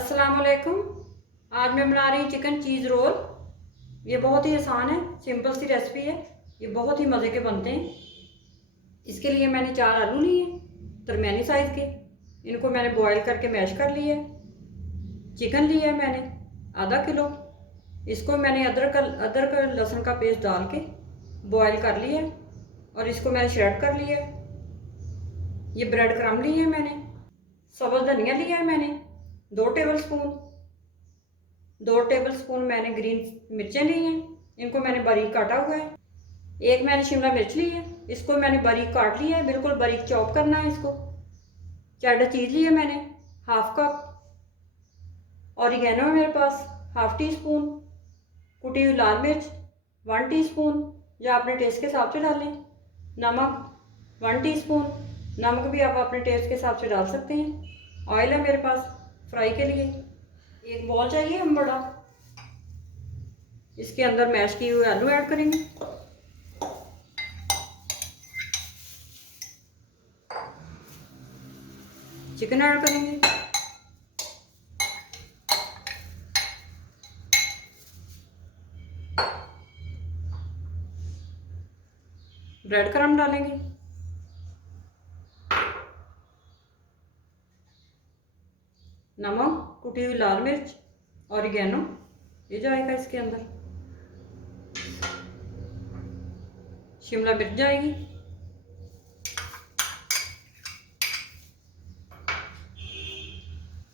अस्सलाम वालेकुम। आज मैं बना रही हूँ चिकन चीज़ रोल। ये बहुत ही आसान है, सिंपल सी रेसिपी है। ये बहुत ही मज़े के बनते हैं। इसके लिए मैंने 4 आलू लिए दरमियानी साइज़ के। इनको मैंने बॉईल करके मैश कर लिया है। चिकन लिया है मैंने आधा किलो। इसको मैंने अदरक लहसुन का पेस्ट डाल के बॉईल कर लिया है और इसको मैंने श्रेड कर लिया है। ये ब्रेड क्रम्ब लिए हैं मैंने। सब्ज़ धनिया लिया है मैंने 2 टेबलस्पून। 2 टेबलस्पून मैंने ग्रीन मिर्चें ली हैं, इनको मैंने बारीक काटा हुआ है। एक मैंने शिमला मिर्च ली है, इसको मैंने बारीक काट लिया है, बिल्कुल बारीक चॉप करना है इसको। चेडर चीज़ ली है मैंने हाफ कप। ऑरिगेनो है मेरे पास हाफ टी स्पून। कुटी हुई लाल मिर्च 1 टीस्पून या अपने टेस्ट के हिसाब से डालें। नमक 1 टीस्पून। नमक भी आप अपने टेस्ट के हिसाब से डाल सकते हैं। ऑयल है मेरे पास फ्राई के लिए। एक बॉल चाहिए हम बड़ा। इसके अंदर मैश किए हुए आलू ऐड करेंगे। चिकन ऐड करेंगे। ब्रेड क्रम्ब डालेंगे। नमक, कुटी हुई लाल मिर्च, ऑरिगेनो ये जाएगा इसके अंदर। शिमला मिर्च जाएगी।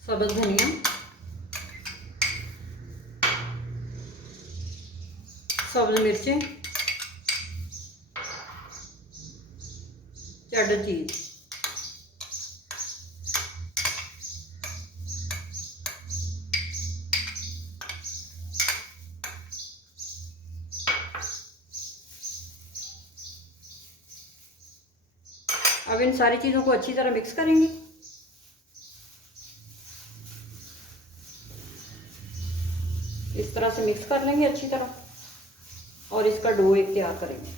सब्ज़ धनिया, सब्ज़ मिर्चें, चेडर चीज़। अब इन सारी चीज़ों को अच्छी तरह मिक्स करेंगे। इस तरह से मिक्स कर लेंगे अच्छी तरह और इसका डो एक तैयार करेंगे।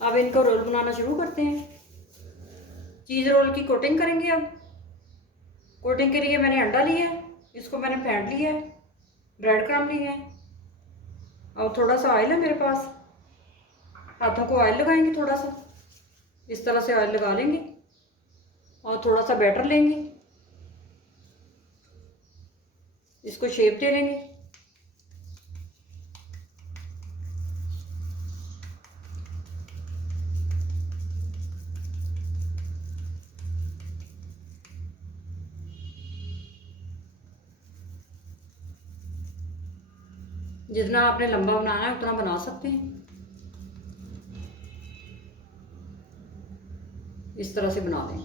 अब इनको रोल बनाना शुरू करते हैं। चीज़ रोल की कोटिंग करेंगे। अब कोटिंग के लिए मैंने अंडा लिया है, इसको मैंने फेंट लिया है। ब्रेड क्रम्ब लिए हैं और थोड़ा सा ऑयल है मेरे पास। हाथों को ऑयल लगाएंगे थोड़ा सा, इस तरह से ऑयल लगा लेंगे और थोड़ा सा बैटर लेंगे। इसको शेप दे लेंगे। जितना आपने लंबा बनाना है उतना बना सकते हैं। इस तरह से बना दें।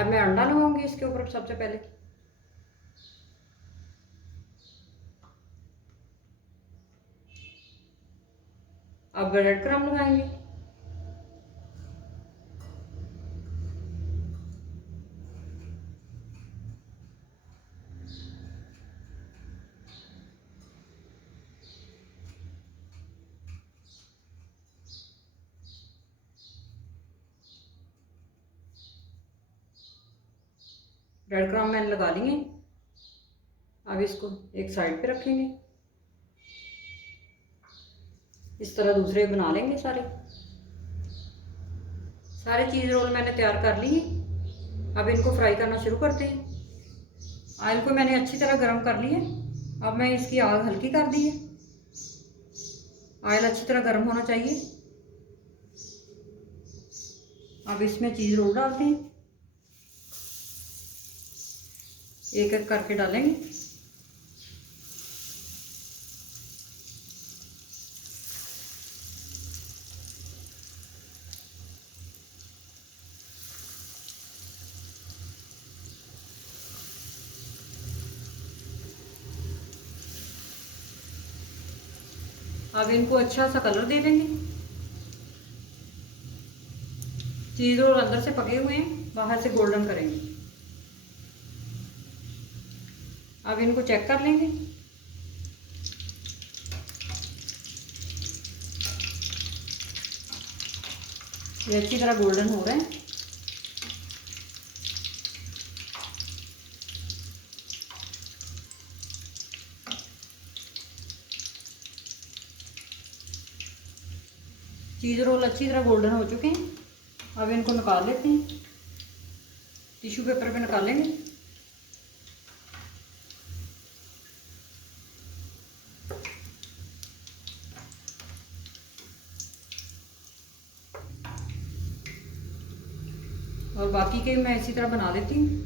अब मैं अंडा लगाऊंगी इसके ऊपर सबसे पहले। अब ब्रेड क्रम्ब लगाएंगे। ब्रेड क्रम्ब मैंने लगा लिए। अब इसको एक साइड पे रखेंगे। इस तरह दूसरे बना लेंगे सारे चीज़ रोल मैंने तैयार कर लिए। अब इनको फ्राई करना शुरू करते हैं। ऑयल को मैंने अच्छी तरह गर्म कर लिया। अब मैं इसकी आग हल्की कर दी है। ऑयल अच्छी तरह गर्म होना चाहिए। अब इसमें चीज़ रोल डालते हैं, एक एक करके डालेंगे। अब इनको अच्छा सा कलर दे देंगे। चीज़ रोल अंदर से पके हुए हैं, बाहर से गोल्डन करेंगे। अब इनको चेक कर लेंगे। ये अच्छी तरह गोल्डन हो रहे हैं। चीज़ रोल अच्छी तरह गोल्डन हो चुके हैं। अब इनको निकाल लेते हैं, टिश्यू पेपर पे निकालेंगे। और बाकी के मैं इसी तरह बना लेती हूँ।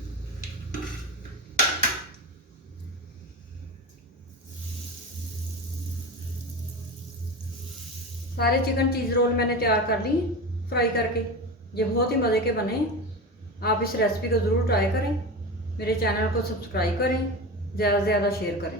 सारे चिकन चीज़ रोल मैंने तैयार कर लिए फ्राई करके। ये बहुत ही मज़े के बने हैं। आप इस रेसिपी को ज़रूर ट्राई करें। मेरे चैनल को सब्सक्राइब करें, ज़्यादा से ज़्यादा शेयर करें।